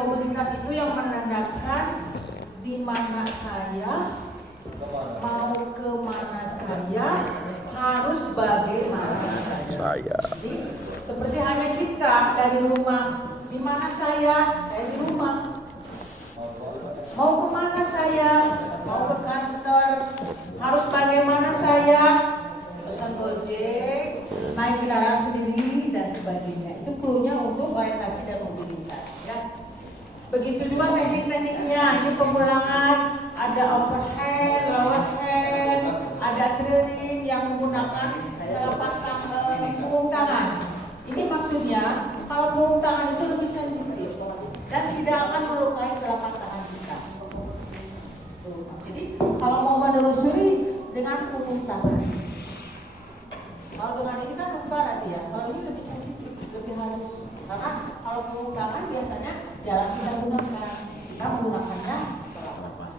mobilitas itu yang menandakan di mana saya, mau ke mana saya, harus bagaimana saya. Jadi, seperti hanya kita dari rumah, di mana saya di rumah. Mau kemana saya, mau ke kantor, harus bagaimana saya, pesan Gojek, naik kendaraan sendiri dan sebagainya. Itu clue-nya untuk orientasi dan mobilitas. Ya. Begitu juga teknik-tekniknya. Ini pengulangan, ada overhead, lower hand, ada drilling yang menggunakan telapak punggung tangan. Ini maksudnya kalau punggung tangan itu lebih sensitif dan tidak akan melukai telapak tangan kita. Jadi kalau mau menelusuri dengan punggung tangan. Kalau dengan ini kan luka nanti ya. Kalau ini lebih sensitif, lebih halus. Karena kalau punggung tangan biasanya jarang kita gunakan. Kita menggunakannya telapak tangan.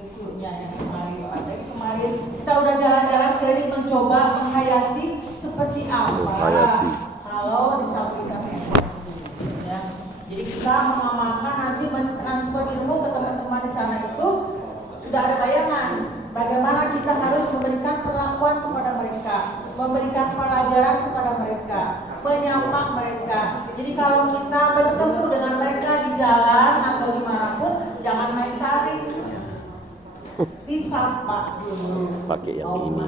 Betulnya yang kemarin kita udah jalan-jalan keliling mencoba menghayati seperti apa kalau disabilitas ya. Jadi kita mengamalkan nanti mentransfer ilmu ke teman-teman di sana itu sudah ada bayangan bagaimana kita harus memberikan perlakuan kepada mereka, memberikan pelajaran kepada mereka, menyapa mereka. Jadi kalau kita bertemu dengan mereka di jalan atau dimanapun, jangan main tarik, disapa dulu. Pakai yang ini.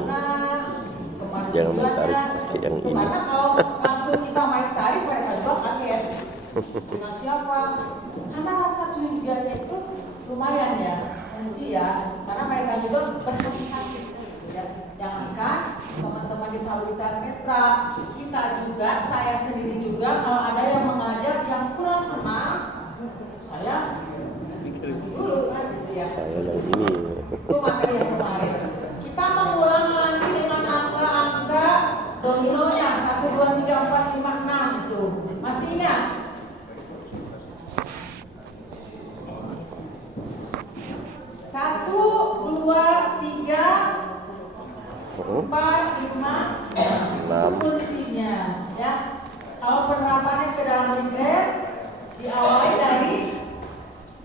Kemana jangan main tarik, pakai yang ini. Karena kalau langsung kita main tarik, mereka juga kaget. Dengan siapa? Karena rasa curiganya itu lumayan ya, sensi ya. Karena mereka juga berhati-hati. Ya. Jangankan teman-teman disabilitas netra, kita juga, saya sendiri juga, kalau ada yang mengajak yang kurang kenal, saya dulu kan gitu ya. Saya yang ini. Itu materi yang kemarin. Kita mengulang lagi dengan angka-angka dominonya 1, 2, 3, 4, 5, 6 itu. Masih ingat? 1, 2, 3, 4, 5, 6 kuncinya ya. Kalau penerapannya ke dalam regret diawali dari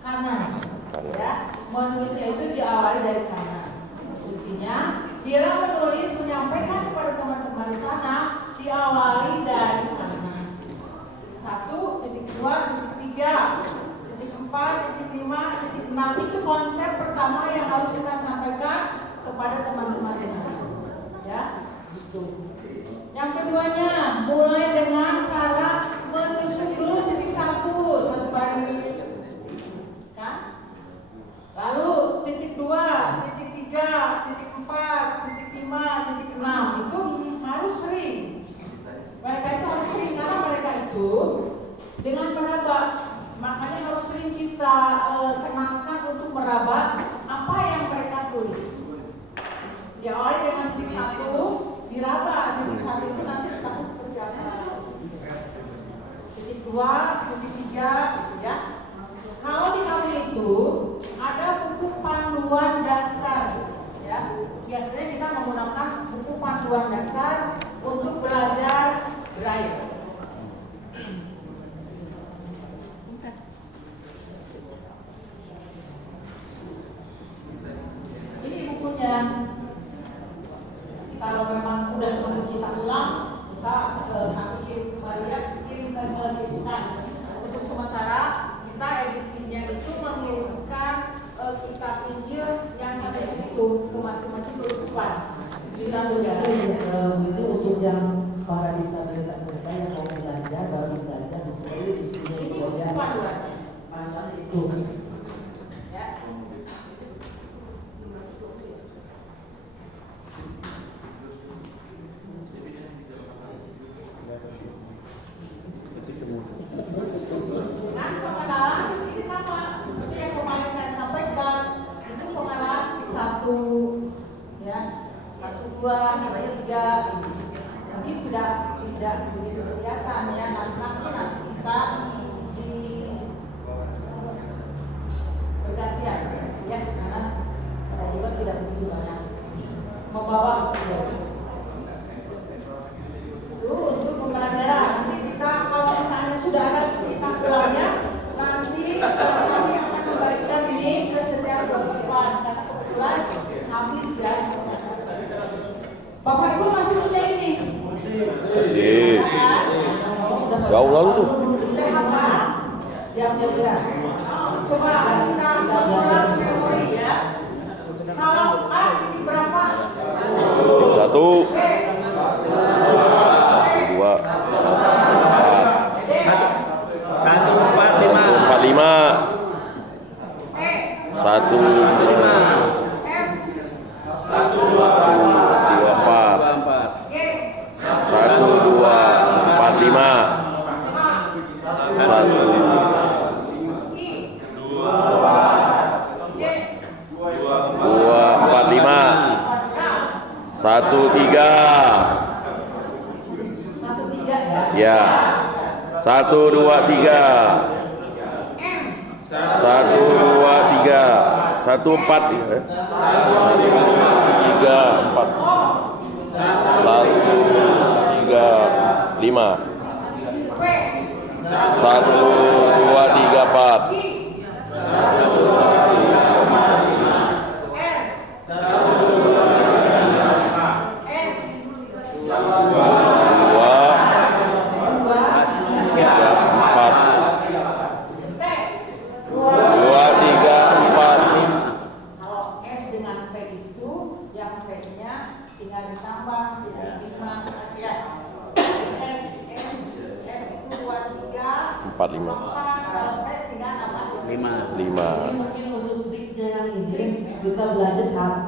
kanan ya. Menulisnya itu diawali dari kanan. Kuncinya bila menulis menyampaikan kepada teman-teman di sana diawali dari kanan. 1, titik 2, titik 3, titik 4, titik 5, titik 6 itu konsep pertama yang harus kita sampaikan kepada teman-teman di sana. Ya, gitu. Yang keduanya mulai dengan cara menusuk dulu titik 1, satu baris. Kan? Lalu titik 2, titik 3, titik 4, titik 5, titik 6 itu harus sering. Mereka itu harus sering karena mereka itu dengan meraba, makanya harus sering kita kenalkan untuk meraba apa yang mereka tulis. Diawali dengan titik 1, diraba titik 1 itu nanti letaknya seperti apa. Titik 2, titik 3 gitu ya. Kalau di kamu itu ada buku panduan dasar ya. Biasanya kita menggunakan buku panduan dasar untuk belajar braille. Ini bukunya. Kalau memang udah perlu cetak ulang, bisa kami kirim kembali ya, kirim ke kita. Untuk sementara kita edisinya itu mengirimkan kitab Injil yang sampai itu ke masing-masing kehidupan. Kita itu untuk yang para disabilitas mereka yang mau belajar baru belajar buku ini buku panduannya. Panduan itu. Ya. Dengan pengenalan di sini sama seperti yang kemarin saya sampaikan, itu pengenalan 1 ya, 1, 2, sampai 3. Mungkin tidak begitu kelihatan ya, nanti bisa Jauh lalu tuh. Siap. Coba kita mengulas memori ya. Kalau A titik berapa? Satu, dua, empat, Satu empat lima. satu, lima, satu, dua, empat, satu, dua, empat, lima, satu, dua, empat, lima, satu, tiga, 1, 3 ya. ya, satu, dua, tiga, satu, dua, tiga, satu, empat, ya. Satu, tiga, empat, satu, tiga, lima, satu, dua, tiga, empat, dua, tiga, empat, dua, tiga, empat. Kalau S dengan P itu yang P-nya tinggal ditambah 5 ya. S itu 2, 3, 4, 5. 4, kalau P tinggal tambah 5. Jadi mungkin untuk triknya yang ini kita belajar saat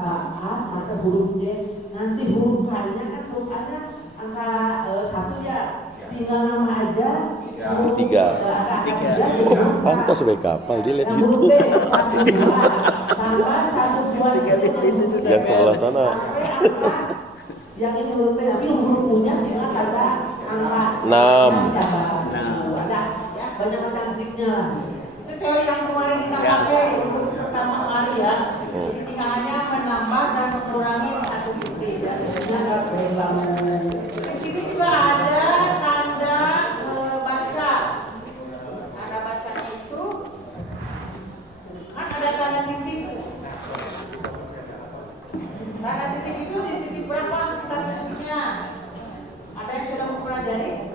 A sampai huruf J. Nanti huruf K-nya kan huruf A-nya angka 1 ya. Tinggal nama aja. Huruf 3. angka 3 jadi huruf K. Pantas sebagai kapal dia lihat Yang huruf YouTube. B 1, 2 tambah 1, 2, 3. Yang sebelah sana. Yang ini huruf T, tapi huruf U-nya tinggal tambah angka 6. Ada ya, banyak macam triknya lah. itu teori yang kemarin kita pakai untuk pertama kali ya. Jadi tinggal hanya menambah dan mengurangi satu titik ya. Triknya nggak perlu. Di sini juga ada tanda baca. Tanda bacanya itu kan ada tanda titik. Tanda titik itu di titik berapa kita titiknya? Ada yang sudah mempelajari?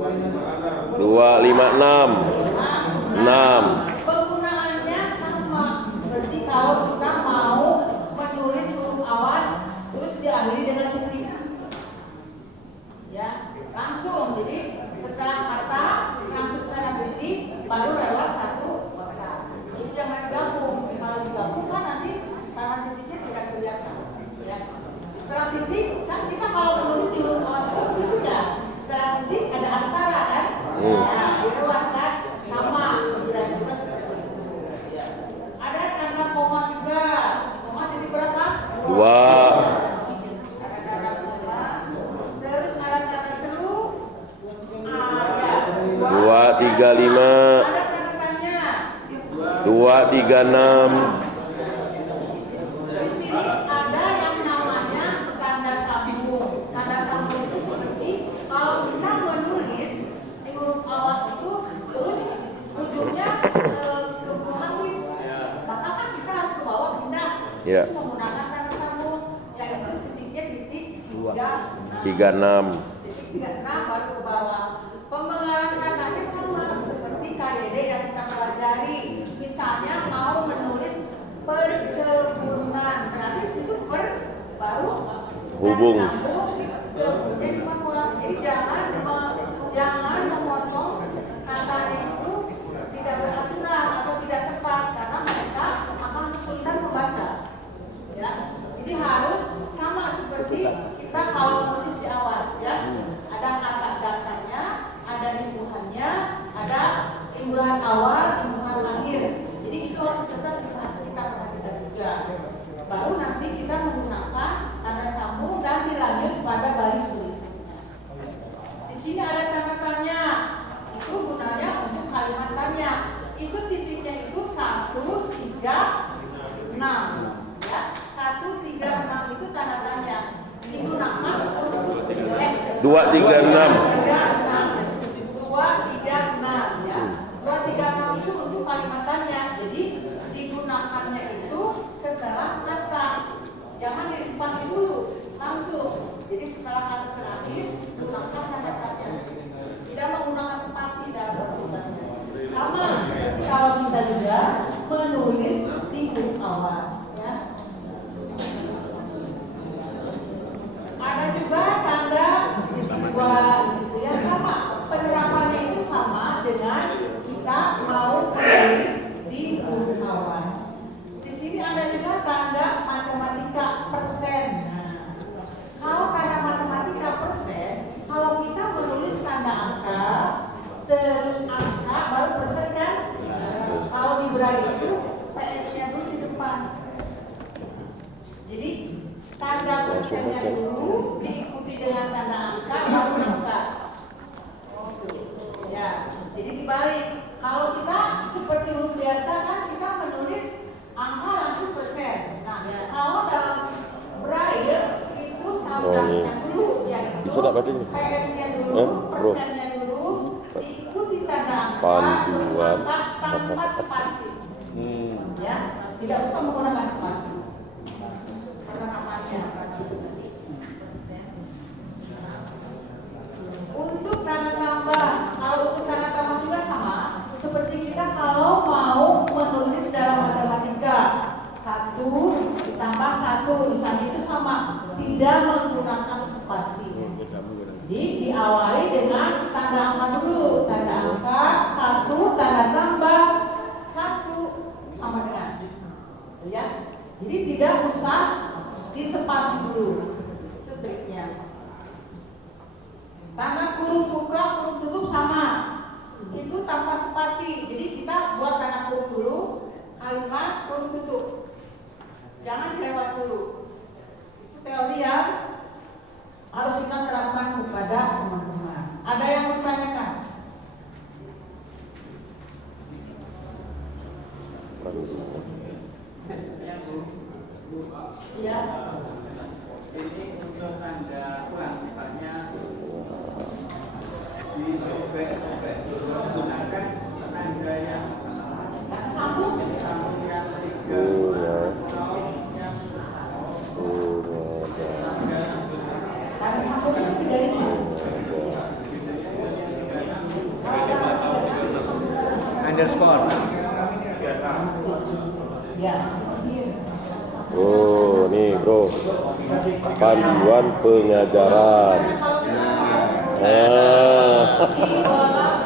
2, 5, 6. 6. Penggunaannya sama seperti kalau kita mau menulis huruf awas terus diakhiri dengan titik. Ya, langsung. Jadi setelah kata langsung tanda titik baru lewat satu kata. Jadi jangan digabung. Kalau digabung kan nanti tanda titiknya tidak kelihatan. Ya. Setelah titik kan kita kalau menulis di huruf awas itu begitu ya. Setelah titik ada antara kan? Ya, lewat kan sama. Dan juga seperti itu. Ada tanda koma juga. Koma titik berapa? 2. Ada tanda koma. Terus ada tanda seru. Ya. 2, 3, 5. Ada tanda tanya. 2, 3, 6. Di sini ada yang namanya tanda sambung. Tanda sambung itu seperti kalau kita menulis di huruf awas itu terus ujungnya keburu habis. Maka kan kita harus ke bawah pindah. Ya. Itu menggunakan tanda sambung. Yaitu titiknya titik 3, 6. titik 36 baru ke bawah. Pembengalan katanya sama seperti KDD yang kita pelajari. Misalnya mau menulis perkebunan, berarti situ baru Hubung. kebunnya di bawah. Jadi jangan memotong katanya itu tidak beraturan atau tidak tepat karena mereka akan kesulitan membaca. Ya, jadi harus sama seperti kita kalau menulis di awas ya. Ada kata dasarnya, ada imbuhannya, ada imbuhan awal, imbuhan akhir. Jadi itu harus tetap kita perhatikan juga. Baru nanti kita menggunakan tanda sambung dan dilanjut pada baris berikutnya. Di sini ada tanda tanya. Itu gunanya untuk kalimat tanya. Itu titiknya itu 1, 3, 6. Ya, 1, 3, 6 itu tanda tanya. Digunakan 2, 3, 6. 2, 3, 6 ya. 2, 3, 6 itu untuk kalimat tanya. Jadi digunakannya itu setelah kata. Jangan disimpan dulu, langsung. Jadi setelah kata terakhir gunakan kata tanya. Tidak dibalik. Kalau kita seperti huruf biasa kan kita menulis angka langsung persen. Nah, kalau dalam braille itu tambahnya dulu, yaitu Bisa tak baca ini? PS-nya dulu, Bro. persennya dulu, diikuti tanda angka, terus Panduan. angka tanpa spasi. Ya, tidak usah menggunakan spasi. Penerapannya. Untuk tanda tambah, kalau untuk tanda tambah juga sama, seperti kita kalau mau menulis dalam matematika 1 ditambah 1, misalnya itu sama, tidak menggunakan spasi. Jadi diawali dengan tanda angka dulu, tanda angka 1, tanda tambah 1 sama dengan, ya. Jadi tidak usah dispasi dulu, itu triknya. Tanda kurung buka, kurung tutup sama, itu tanpa spasi. Jadi kita buat tanda kurung dulu, kalimat kurung tutup, jangan dilewat dulu. Itu teori yang harus kita terapkan kepada teman-teman. Ada yang bertanyakan? Ya. Ini untuk tanda ulang, misalnya di sobek-sobek menggunakan tanda yang Sambung. sambung yang tiga yang Tanda sambungnya 3 Underscore. Ya. Oh, nih bro, panduan pengajaran.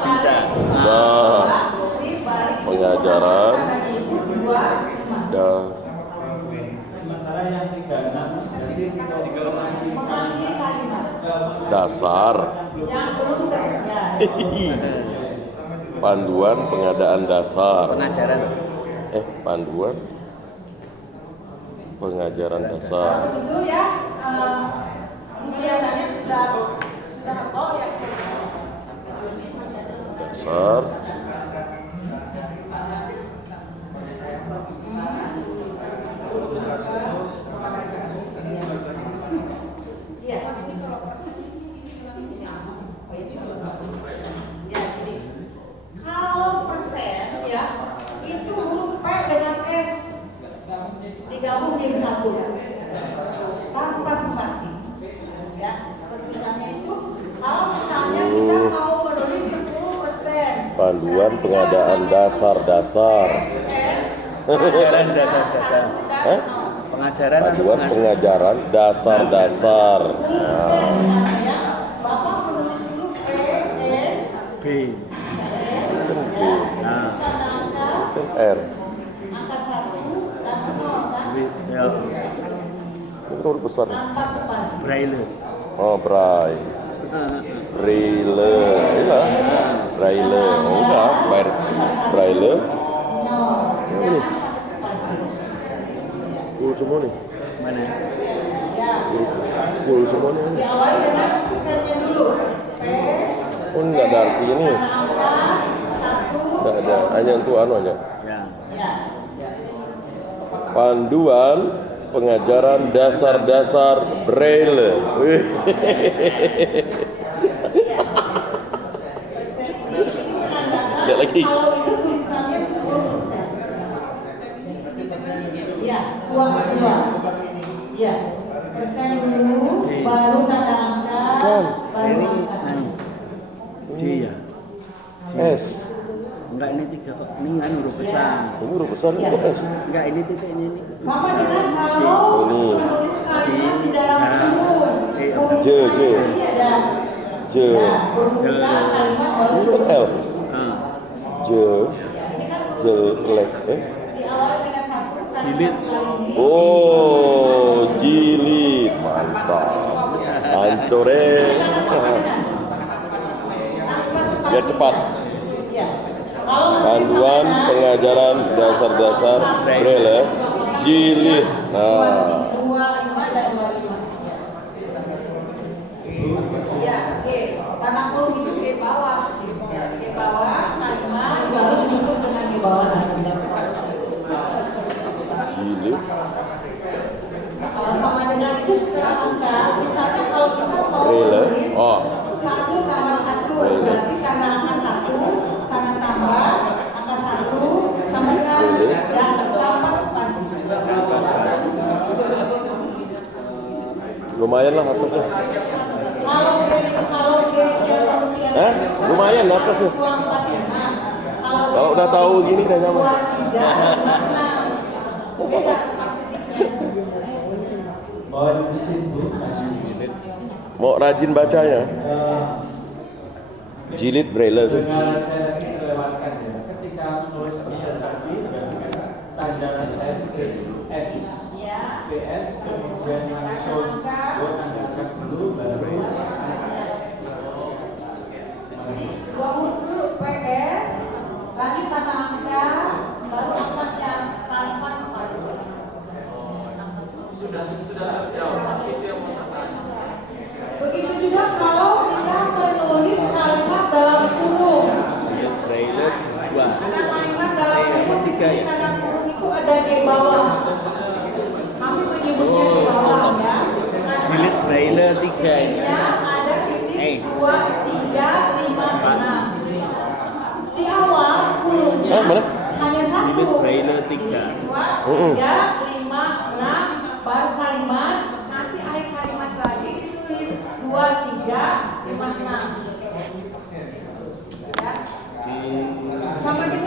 Bisa. Nah, pengajaran dan sementara yang 36 ini tidak lagi mengakhiri kalimat dasar. yang belum tersedia. Panduan pengadaan dasar. Pengajaran. Panduan pengajaran dasar. Begitu ya, ini kelihatannya sudah kok ya. Dasar. Iya. Ya, jadi kalau persen ya itu huruf P dengan S digabung jadi satu tanpa spasi. Ya, tulisannya itu kalau misalnya kita mau menulis 10%. Panduan pengadaan dasar-dasar. Pengajaran dasar-dasar. Pengajaran atau Panduan pengajaran dasar-dasar. Misalnya Bapak menulis dulu P, S, B. terus tanda angka R. angka 1 dan 0 kan Ya. Itu huruf besar. tanpa spasi. Braille. Oh, Braille. Braille. Iya. Braille. Oh, enggak. Braille. 0 jangan pakai spasi. Full semua nih. Mana? Ya, Full semua nih. diawali dengan persennya dulu. P, Oh, enggak ada arti ini. tanda angka 1, Enggak ada. Hanya untuk anu aja. Ya. ya. Panduan pengajaran dasar-dasar Braille. Wih. Persen ini menandakan Lihat lagi. kalau itu tulisannya 10%. Iya, dua. Iya, persen dulu, baru tanda angka, Kan. baru Ini angka. anu. J ya. S. Enggak, ini 3 kok. Ini kan huruf besar. Ini huruf besar ini kok S. Enggak, ini titiknya ini. Sama dengan kalau Ini. menulis kalimat di dalam huruf. Huruf J, J. ini ada. J. Ya, huruf buka, kalimat baru Ini kan L. Ah. J. Ini kan Jelek. diawali dengan 1 tanda Jilid. satu kali ini. Oh, jilid. Mantap. Hancur Tanpa spasi. Biar cepat. Ya. Kalau Panduan pengajaran dasar-dasar Braille jilid. Nah, 25 dan 25. Ya, G. Tanah kurung itu G bawah. G bawah Lumayan lah atasnya. Kalau G yang biasa Lumayan atasnya. kurang 46. Kalau udah tahu gini udah nyaman. 23, 56. Beda tempat titiknya. Mohon izin Bu. Mau rajin bacanya. Jilid braille tuh. Dengan saya tadi melewatkan ya. Ketika menulis tulisan tadi, tanda saya S, Ya. PS, kemudian langsung gue tanda dulu, baru Dua huruf dulu PS, lagi kata angka, baru angka yang tanpa spasi. Begitu juga kalau kita menulis kalimat dalam kurung. Jilid braille 2. Ada kalimat dalam kurung, di sini tanda kurung itu ada di bawah. Kami menyebutnya di bawah ya. Jilid braille 3. Ya, ada titik 2, 3, 5, 6. Di awal kurungnya Mana? hanya satu. Jilid braille 3. 2, 3, 5, 6, baru kalimat, nanti akhir kalimat lagi ditulis 2, 3, 5, 6. Ya. Sampai di